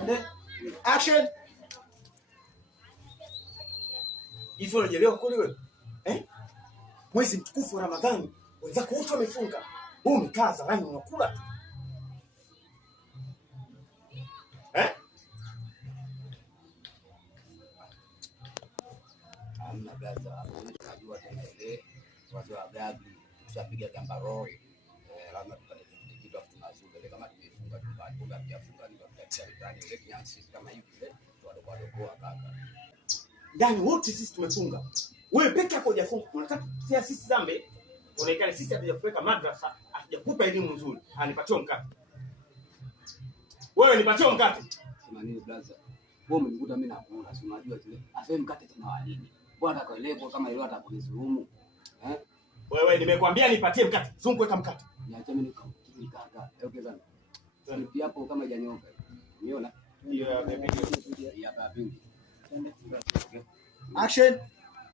Ndio. Action. Hivi unaelewa kweli wewe? Mwezi mtukufu wa Ramadhani, wenzako wote wamefunga. Wewe umekaa zarani unakula tu. Hamna gaza, unajua tena ile watu wa gabi tushapiga gambaroi. Lazima tupate kitu afu tunazuka kama tumefunga nyumbani, kwa gabi yafunga ndio tutatia ndani ile kiasi kama hivi ile wadogo kaka. Ndani wote sisi tumefunga. Wewe peke yako hujafunga. Unataka kutia sisi dhambi? Unaikana sisi hatujakuweka madrasa, hatujakupa elimu nzuri. Anipatie mkate. Wewe nipatie mkate. Sema nini brother? Wewe umenikuta mimi nakula, si unajua zile. Asa mkate tena wa nini? Bwana akaelewa kama ile atakunizurumu. Wewe nimekwambia nipatie mkate. Zungu weka mkate. Niache mimi nikaka. Ongeza. Slipi hapo kama hajanyoka. Umeona? Hiyo ya baby. Ya baby. Action.